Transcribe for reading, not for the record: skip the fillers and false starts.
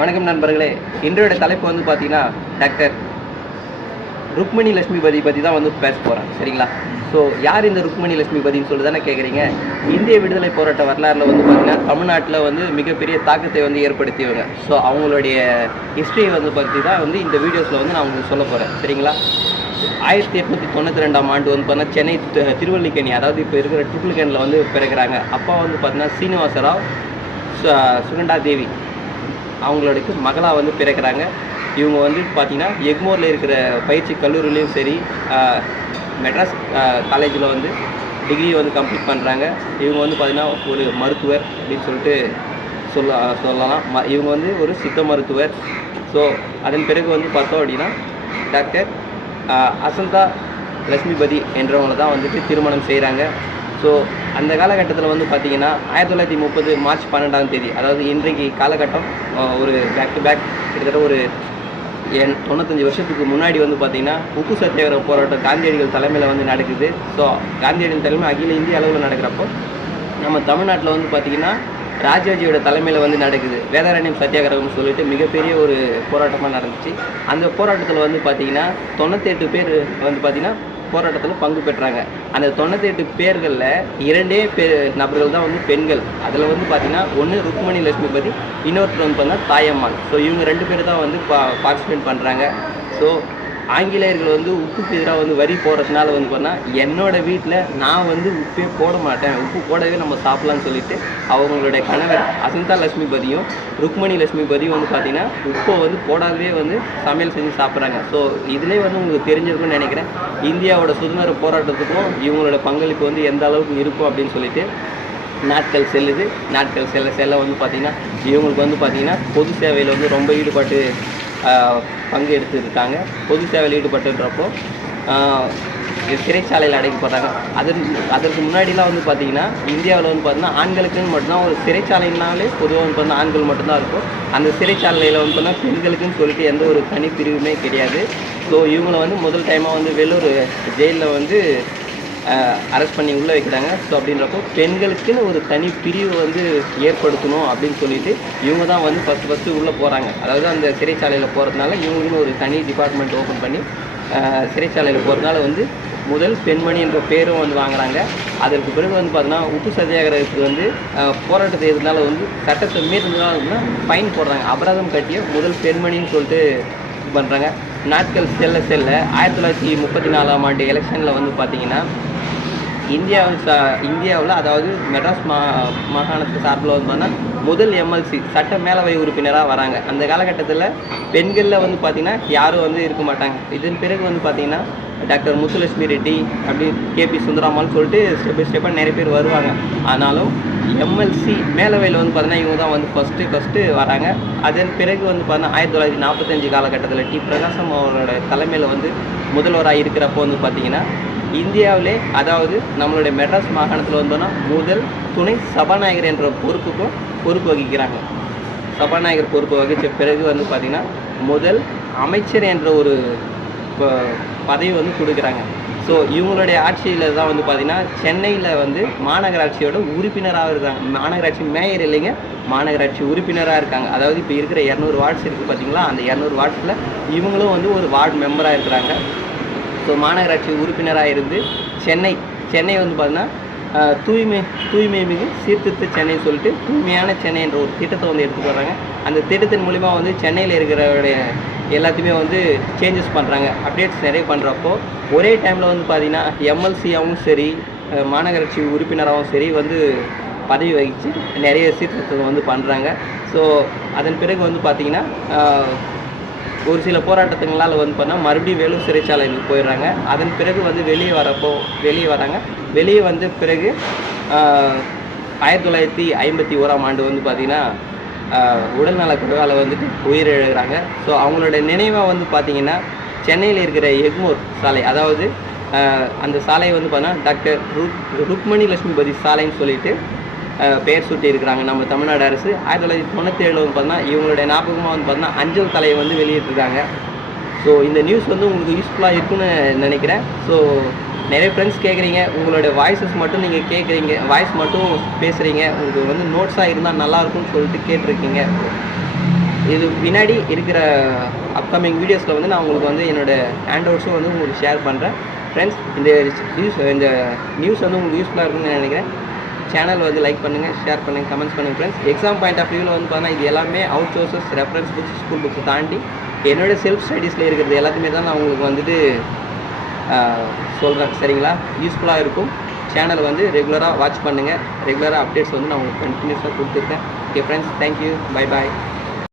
வணக்கம் நண்பர்களே. இன்றைய தலைப்பு வந்து பார்த்தீங்கன்னா, டாக்டர் ருக்மணி லட்சுமிபதி பத்தி தான் வந்து பேச போறேன். சரிங்களா? ஸோ யார் இந்த ருக்மணி லட்சுமிபதின்னு சொல்லி தானே கேட்குறீங்க. இந்திய விடுதலை போராட்ட வரலாறுல வந்து பார்த்தீங்கன்னா, தமிழ்நாட்டில வந்து மிகப்பெரிய தாக்கத்தை வந்து ஏற்படுத்தியவங்க. ஸோ அவங்களுடைய ஹிஸ்ட்ரியை வந்து பத்தி தான் வந்து இந்த வீடியோஸில் வந்து நான் உங்களுக்கு சொல்ல போறேன். சரிங்களா? 1892ஆம் ஆண்டு வந்து பார்த்தீங்கன்னா, சென்னை திருவல்லிக்கேணி, அதாவது இப்போ இருக்கிற ட்ரிபிள்கேணில் வந்து பிறக்கிறாங்க. அப்பா வந்து பார்த்தீங்கன்னா சீனிவாசராவ், சுகண்டா தேவி அவங்களுடைய மகளாக வந்து பிறக்கிறாங்க. இவங்க வந்து பார்த்திங்கன்னா எக்மோரில் இருக்கிற பயிற்சி கல்லூரிலையும் சரி, மெட்ராஸ் காலேஜில் வந்து டிகிரியை வந்து கம்ப்ளீட் பண்ணுறாங்க. இவங்க வந்து பார்த்திங்கன்னா ஒரு மருத்துவர் அப்படின்னு சொல்லிட்டு சொல்லலாம். இவங்க வந்து ஒரு சித்த மருத்துவர். ஸோ அதன் பிறகு வந்து பார்த்தோம் அப்படின்னா, டாக்டர் அசந்தா லட்சுமிபதி என்றவங்களை தான் வந்துட்டு திருமணம் செய்கிறாங்க. ஸோ அந்த காலகட்டத்தில் வந்து பார்த்திங்கன்னா 1930 மார்ச் 12ஆம் தேதி, அதாவது இன்றைக்கு காலகட்டம் ஒரு பேக் டு பேக் கிட்டத்தட்ட ஒரு 95 வருஷத்துக்கு முன்னாடி வந்து பார்த்திங்கன்னா உப்பு சத்தியாகிரக போராட்டம் காந்தியடிகள் தலைமையில் வந்து நடக்குது. ஸோ காந்தியடிகள் தலைமை அகில இந்திய அளவில் நடக்கிறப்போ நம்ம தமிழ்நாட்டில் வந்து பார்த்திங்கன்னா ராஜாஜியோட தலைமையில் வந்து நடக்குது. வேதாரண்யம் சத்தியாகிரகம்னு சொல்லிட்டு மிகப்பெரிய ஒரு போராட்டமாக நடந்துச்சு. அந்த போராட்டத்தில் வந்து பார்த்திங்கன்னா 98 பேர் வந்து பார்த்திங்கன்னா போராட்டத்தில் பங்கு பெற்றாங்க. அந்த 98 பேர்களில் 2 நபர்கள் தான் வந்து பெண்கள். அதில் வந்து பார்த்திங்கன்னா ஒன்று ருக்மணி லட்சுமிபதி, இன்னொருத்தர் வந்து பார்த்தீங்கன்னா தாயம்மாள். ஸோ இவங்க 2 பேர் தான் வந்து பார்ட்டிசிபேட் பண்ணுறாங்க. ஸோ ஆங்கிலேயர்கள் வந்து உப்புக்கு எதிராக வந்து வரி போடுறதுனால வந்து பார்த்தீங்கன்னா என்னோடய வீட்டில் நான் வந்து உப்பே போட மாட்டேன், உப்பு போடவே நம்ம சாப்பிட்லான்னு சொல்லிட்டு அவங்களுடைய கணவர் அசந்தா லட்சுமிபதியும் ருக்மணி லட்சுமிபதியும் வந்து பார்த்திங்கன்னா உப்பை வந்து போடாதவே வந்து சமையல் செஞ்சு சாப்பிட்றாங்க. ஸோ இதிலே வந்து உங்களுக்கு தெரிஞ்சிருக்குன்னு நினைக்கிறேன், இந்தியாவோட சுதந்திர போராட்டத்துக்கும் இவங்களோட பங்களிப்பு வந்து எந்த அளவுக்கு இருக்கும் அப்படின்னு சொல்லிட்டு. நாட்கள் செல்லுது. நாட்கள் செல்ல வந்து பார்த்திங்கன்னா இவங்களுக்கு வந்து பார்த்திங்கன்னா பொது சேவையில் வந்து ரொம்ப ஈடுபாட்டு பங்கு எடுத்துருக்காங்க. பொது சேவையில் ஈடுபட்டுன்றப்போ சிறைச்சாலையில் அடைக்கப்படுறாங்க. அதற்கு முன்னாடிலாம் வந்து பார்த்திங்கன்னா இந்தியாவில் வந்து பார்த்திங்கன்னா ஆண்களுக்குன்னு மட்டும்தான் ஒரு சிறைச்சாலைனாலே பொதுவாக வந்து பார்த்தீங்கன்னா ஆண்கள் மட்டும்தான் இருக்கும். அந்த சிறைச்சாலையில் வந்து பார்த்தீங்கன்னா பெண்களுக்குன்னு சொல்லிட்டு எந்த ஒரு தனி பிரிவுமே கிடையாது. ஸோ இவங்களை வந்து முதல் டைமாக வந்து வெள்ளூர் ஜெயிலில் வந்து அரெஸ்ட் பண்ணி உள்ளே வைக்கிறாங்க. ஸோ அப்படின்றப்போ பெண்களுக்குன்னு ஒரு தனி பிரிவு வந்து ஏற்படுத்தணும் அப்படின்னு சொல்லிட்டு இவங்க தான் வந்து ஃபஸ்ட்டு உள்ளே போகிறாங்க. அதாவது அந்த சிறைச்சாலையில் போகிறதுனால இவங்களுக்குன்னு ஒரு தனி டிபார்ட்மெண்ட் ஓப்பன் பண்ணி சிறைச்சாலையில் போகிறதுனால வந்து முதல் பெண்மணி என்ற பேரும் வந்து வாங்குகிறாங்க. அதற்கு பிறகு வந்து பார்த்தீங்கன்னா உப்பு சத்தியாகிரகத்துக்கு வந்து போராட்டத்தை எதுனால வந்து சட்டத்தை மீறினால ஃபைன் போடுறாங்க. அபராதம் கட்டிய முதல் பெண்மணின்னு சொல்லிட்டு இது பண்ணுறாங்க. நாட்கள் செல்ல 1934ஆம் ஆண்டு எலெக்ஷனில் வந்து பார்த்திங்கன்னா இந்தியாவில் அதாவது மெட்ராஸ் மாகாணத்து சார்பில் வந்து பார்த்தீங்கன்னா முதல் எம்எல்சி சட்ட மேலவை உறுப்பினராக வராங்க. அந்த காலகட்டத்தில் பெண்களில் வந்து பார்த்திங்கன்னா யாரும் வந்து இருக்க மாட்டாங்க. இதன் பிறகு வந்து பார்த்திங்கன்னா டாக்டர் முத்துலட்சுமி ரெட்டி, அப்படி கேபி சுந்தராமான்னு சொல்லிட்டு ஸ்டெப் பை ஸ்டெப்பாக நிறைய பேர் வருவாங்க. ஆனாலும் எம்எல்சி மேலவையில் வந்து பார்த்தீங்கன்னா இவங்க தான் வந்து ஃபஸ்ட்டு வராங்க. அதன் பிறகு வந்து பார்த்தீங்கன்னா 1945 காலகட்டத்தில் டி பிரகாசம் அவரோட தலைமையில் வந்து முதல்வராக இருக்கிறப்போ வந்து பார்த்திங்கன்னா இந்தியாவிலே, அதாவது நம்மளுடைய மெட்ராஸ் மாகாணத்தில் வந்தோன்னா முதல் துணை சபாநாயகர் என்ற பொறுப்பு வகிக்கிறாங்க. சபாநாயகர் பொறுப்பு வகித்த பிறகு வந்து பார்த்திங்கன்னா முதல் அமைச்சர் என்ற ஒரு பதவி வந்து கொடுக்குறாங்க. ஸோ இவங்களுடைய ஆட்சியில் தான் வந்து பார்த்திங்கன்னா சென்னையில் வந்து மாநகராட்சியோட உறுப்பினராக இருக்காங்க. மாநகராட்சி மேயர் இல்லைங்க, மாநகராட்சி உறுப்பினராக இருக்காங்க. அதாவது இப்போ இருக்கிற 200 வார்ட்ஸ் இருக்குது பார்த்திங்களா, அந்த 200 வார்ட்ஸில் இவங்களும் வந்து ஒரு வார்டு மெம்பராக இருக்கிறாங்க. ஸோ மாநகராட்சி உறுப்பினராக இருந்து சென்னை வந்து பார்த்திங்கன்னா தூய்மை மிகு சீர்திருத்த சென்னைன்னு சொல்லிட்டு தூய்மையான சென்னை என்ற ஒரு திட்டத்தை வந்து எடுத்துகிட்டு வர்றாங்க. அந்த திட்டத்தின் மூலிமா வந்து சென்னையில் இருக்கிற எல்லாத்தையுமே வந்து சேஞ்சஸ் பண்ணுறாங்க, அப்டேட்ஸ் நிறைய பண்ணுறப்போ ஒரே டைமில் வந்து பார்த்திங்கன்னா எம்எல்சியாகவும் சரி மாநகராட்சி உறுப்பினராகவும் சரி வந்து பதவி வகித்து நிறைய சீர்திருத்தம் வந்து பண்ணுறாங்க. ஸோ அதன் பிறகு வந்து பார்த்திங்கன்னா ஒரு சில போராட்டத்துங்களால் வந்து பார்த்தீங்கன்னா மறுபடியும் வேலூர் சிறைச்சாலைகளுக்கு போயிடுறாங்க. அதன் பிறகு வந்து வெளியே வராங்க. வெளியே வந்த பிறகு 1951ஆம் ஆண்டு வந்து பார்த்திங்கன்னா உடல்நலக்குறைவால் வந்துட்டு உயிரிழக்கிறாங்க. ஸோ அவங்களோட நினைவாக வந்து பார்த்திங்கன்னா சென்னையில் இருக்கிற எக்மோர் சாலை, அதாவது அந்த சாலையை வந்து பார்த்தீங்கன்னா டாக்டர் ருக்மணி லட்சுமிபதி சாலைன்னு சொல்லிட்டு பெயர் சூட்டி இருக்கிறாங்க நம்ம தமிழ்நாடு அரசு. 1997 வந்து பார்த்தீங்கன்னா இவங்களுடைய ஞாபகமாக வந்து பார்த்தீங்கன்னா அஞ்சல் தலையை வந்து வெளியிட்டிருக்காங்க. ஸோ இந்த நியூஸ் வந்து உங்களுக்கு யூஸ்ஃபுல்லாக இருக்குன்னு நினைக்கிறேன். ஸோ நிறைய ஃப்ரெண்ட்ஸ் கேட்குறீங்க, உங்களோட வாய்ஸஸ் மட்டும் நீங்கள் கேட்குறீங்க, வாய்ஸ் மட்டும் பேசுகிறீங்க, உங்களுக்கு வந்து நோட்ஸாக இருந்தால் நல்லாயிருக்கும்னு சொல்லிட்டு கேட்டிருக்கீங்க. இது பின்னாடி இருக்கிற அப்கமிங் வீடியோஸில் வந்து நான் உங்களுக்கு வந்து என்னோடய ஹேண்ட்அவுட்ஸும் வந்து உங்களுக்கு ஷேர் பண்ணுறேன். ஃப்ரெண்ட்ஸ், இந்த நியூஸ் வந்து உங்களுக்கு யூஸ்ஃபுல்லாக இருக்குன்னு நான் நினைக்கிறேன். சேனல் வந்து லைக் பண்ணுங்கள், ஷேர் பண்ணுங்கள், கமெண்ட்ஸ் பண்ணுங்கள். ஃப்ரெண்ட்ஸ், எக்ஸாம் பாயிண்ட் ஆஃப் வியூவில் வந்து பார்த்தீங்கன்னா இது எல்லாமே out sources, reference books, school books தாண்டி என்னோடய செல்ஃப் ஸ்டடீஸில் இருக்கிறது எல்லாத்தையுமே தான் நான் உங்களுக்கு வந்துட்டு சொல்கிறேன். சரிங்களா? யூஸ்ஃபுல்லாக இருக்கும். சேனலை வந்து ரெகுலராக வாட்ச் பண்ணுங்கள். ரெகுலராக அப்டேட்ஸ் வந்து நான் உங்களுக்கு கண்டினியூஸாக கொடுத்துருக்கேன். Okay friends, thank you, bye bye.